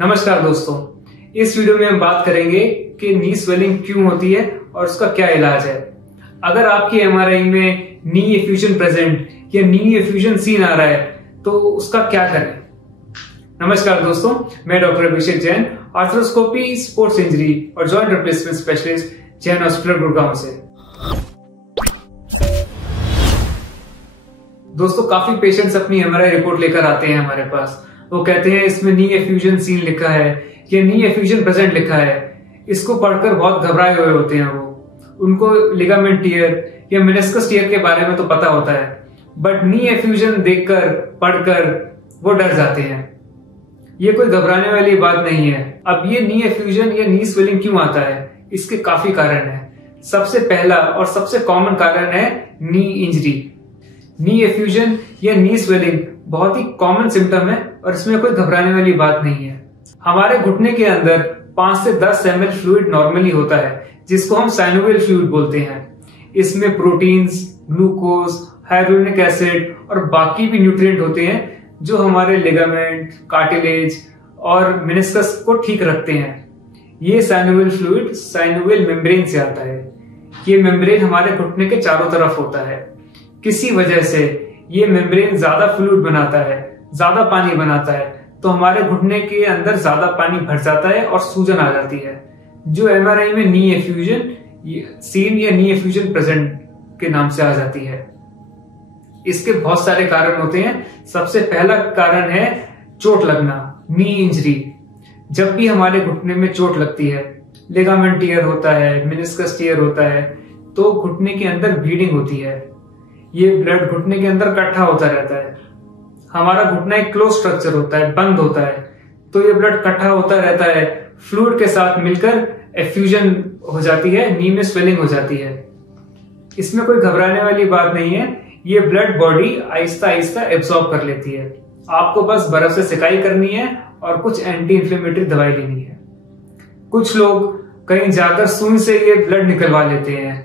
नमस्कार दोस्तों, इस वीडियो में हम बात करेंगे कि नी स्वेलिंग क्यों होती है और उसका क्या इलाज है। अगर आपकी एमआरआई में नी एफ्यूजन प्रेजेंट या नी एफ्यूजन सीन आ रहा है तो उसका क्या करें। नमस्कार दोस्तों, मैं डॉक्टर अभिषेक जैन, आर्थ्रोस्कोपी, स्पोर्ट्स इंजरी और joint replacement specialist, Jain hospital Gurgaon से। दोस्तों, काफी पेशेंट्स अपनी एमआरआई रिपोर्ट लेकर आते हैं हमारे पास। वो कहते हैं इसमें नी एफ्यूजन सीन लिखा है या नी एफ्यूजन प्रेजेंट लिखा है। इसको पढ़कर बहुत घबराए हुए होते हैं उनको लिगामेंट टियर या मेनिस्कस टियर के बारे में तो पता होता है, बट नी एफ्यूजन देखकर पढ़कर वो डर जाते हैं। ये कोई घबराने वाली बात नहीं है। अब ये नी एफ्यूजन या नी स्वेलिंग क्यों आता है, इसके काफी कारण है। सबसे पहला और सबसे कॉमन कारण है नी इंजरी। नी एफ्यूजन या नी स्वेलिंग बहुत ही कॉमन सिम्टम है और इसमें कोई घबराने वाली बात नहीं है। हमारे घुटने के अंदर 5 से 10 ml फ्लूइड नॉर्मली होता है, जिसको हम साइनोवियल फ्लूइड बोलते हैं। इसमें प्रोटीन्स, ग्लूकोज, हाइलुरोनिक एसिड और बाकी भी न्यूट्रिएंट होते हैं जो हमारे लिगामेंट, कार्टिलेज और मेनिस्कस को ठीक रखते हैं। ये साइनोवियल फ्लूइड साइनोवियल मेम्ब्रेन से आता है। ये मेम्ब्रेन हमारे घुटने के चारों तरफ होता है। किसी वजह से ये मेम्ब्रेन ज्यादा फ्लूइड बनाता है, ज्यादा पानी बनाता है, तो हमारे घुटने के अंदर ज्यादा पानी भर जाता है और सूजन आ जाती है, जो एमआरआई में नी एफ्यूजन सीन या नी एफ्यूजन प्रेजेंट के नाम से आ जाती है। इसके बहुत सारे कारण होते हैं। सबसे पहला कारण है चोट लगना, नी इंजरी। जब भी हमारे घुटने में चोट लगती है, लिगामेंट टियर होता है, मेनिस्कस टियर होता है, तो घुटने के अंदर ब्लीडिंग होती है। ये ब्लड घुटने के अंदर इकट्ठा होता रहता है। हमारा घुटना एक क्लोज स्ट्रक्चर होता है, बंद होता है, तो ये ब्लड इकट्ठा होता रहता है, फ्लूइड के साथ मिलकर एफ्यूजन हो जाती है, नी में स्वेलिंग हो जाती है। इसमें कोई घबराने वाली बात नहीं है। ये blood body Aahista Aahista absorb कर लेती है। आपको बस बर्फ से सिकाई करनी है और कुछ एंटी इंफ्लेमेटरी दवाई लेनी है। कुछ लोग कहीं जाकर सुई से ये ब्लड निकलवा लेते हैं।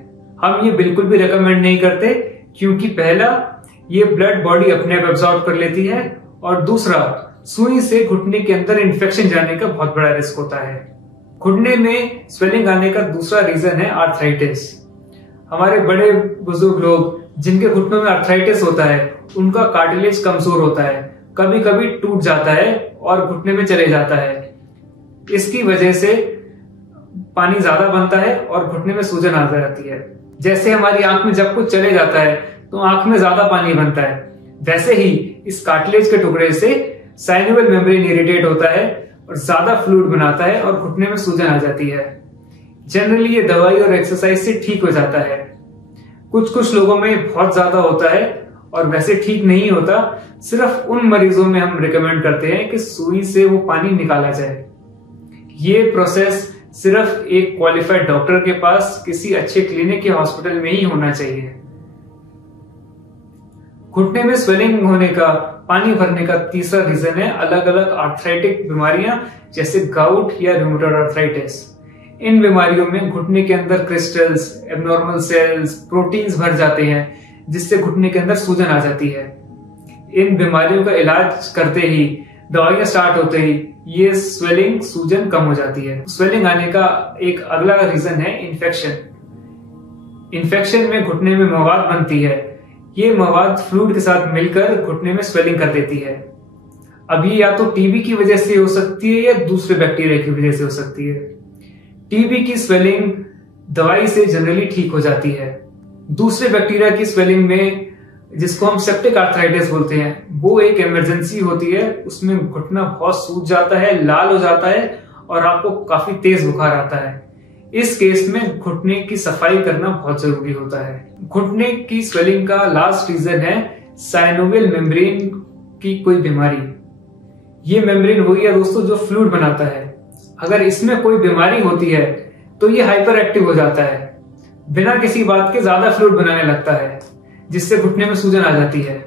हम ये बिल्कुल भी रेकमेंड नहीं करते, क्योंकि पहला, ये ब्लड बॉडी अपने आप एब्सॉर्ब कर लेती है, और दूसरा, सुई से घुटने के अंदर इन्फेक्शन जाने का बहुत बड़ा रिस्क होता है। घुटने में स्वेलिंग आने का दूसरा रीजन है आर्थराइटिस। हमारे बड़े बुजुर्ग लोग जिनके घुटनों में आर्थराइटिस होता है, उनका कार्टिलेज कमजोर होता है, कभी कभी टूट जाता है और घुटने में चले जाता है। इसकी वजह से पानी ज्यादा बनता है और घुटने में सूजन आ जाती है। जैसे हमारी आंख में जब कुछ चले जाता है तो आंख में ज्यादा पानी बनता है, वैसे ही इस कार्टिलेज के टुकड़े से साइनोवियल मेम्ब्रेन इरिटेट होता है और ज्यादा फ्लूइड बनाता है और घुटने में सूजन आ जाती है। जनरली ये दवाई और एक्सरसाइज से ठीक हो जाता है। कुछ लोगों में बहुत ज्यादा होता है और वैसे ठीक नहीं होता। सिर्फ उन मरीजों में हम रिकमेंड करते हैं कि सुई से वो पानी निकाला जाए। ये प्रोसेस सिर्फ एक क्वालिफाइड डॉक्टर के पास किसी अच्छे क्लिनिक या हॉस्पिटल में ही होना चाहिए। घुटने में स्वेलिंग होने का, पानी भरने का तीसरा रीजन है अलग अलग आर्थराइटिक बीमारियां, जैसे गाउट या रूमेटॉइड आर्थराइटिस। इन बीमारियों में घुटने के अंदर क्रिस्टल्स, एबनॉर्मल सेल्स, प्रोटीन्स भर जाते हैं, जिससे घुटने के अंदर सूजन आ जाती है। इन बीमारियों का इलाज करते ही, दवाइयां स्टार्ट होते ही, ये स्वेलिंग, सूजन कम हो जाती है। स्वेलिंग आने का एक अगला रीजन है इन्फेक्शन। इन्फेक्शन में घुटने में मवाद बनती है। ये मवाद फ्लूइड के साथ मिलकर घुटने में स्वेलिंग कर देती है। अब ये या तो टीबी की वजह से हो सकती है या दूसरे बैक्टीरिया की वजह से हो सकती है। टीबी की स्वेलिंग दवाई से जनरली ठीक हो जाती है। दूसरे बैक्टीरिया की स्वेलिंग में, जिसको हम सेप्टिक आर्थराइटिस बोलते हैं, वो एक इमरजेंसी होती है। उसमें घुटना बहुत सूज जाता है, लाल हो जाता है और आपको काफी तेज बुखार आता है। इस केस में घुटने की सफाई करना बहुत जरूरी होता है। घुटने की स्वेलिंग का लास्ट रीजन है साइनोवियल मेम्ब्रेन की कोई बीमारी। ये मेम्ब्रेन वही है दोस्तों जो फ्लूइड बनाता है। अगर इसमें कोई बीमारी होती है तो ये हाइपर एक्टिव हो जाता है, बिना किसी बात के ज्यादा फ्लूइड बनाने लगता है, जिससे घुटने में सूजन आ जाती है।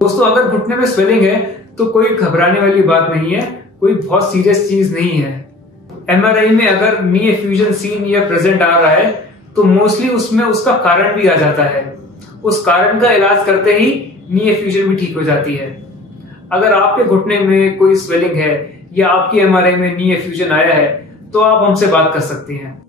दोस्तों, अगर घुटने में स्वेलिंग है तो कोई घबराने वाली बात नहीं है, कोई बहुत सीरियस चीज नहीं है। एमआरआई में अगर नी एफ्यूजन सीन या प्रेजेंट आ रहा है तो मोस्टली उसमें उसका कारण भी आ जाता है। उस कारण का इलाज करते ही नी एफ्यूजन भी ठीक हो जाती है। अगर आपके घुटने में कोई स्वेलिंग है या आपकी एमआरआई में नी एफ्यूजन आया है तो आप हमसे बात कर सकती हैं।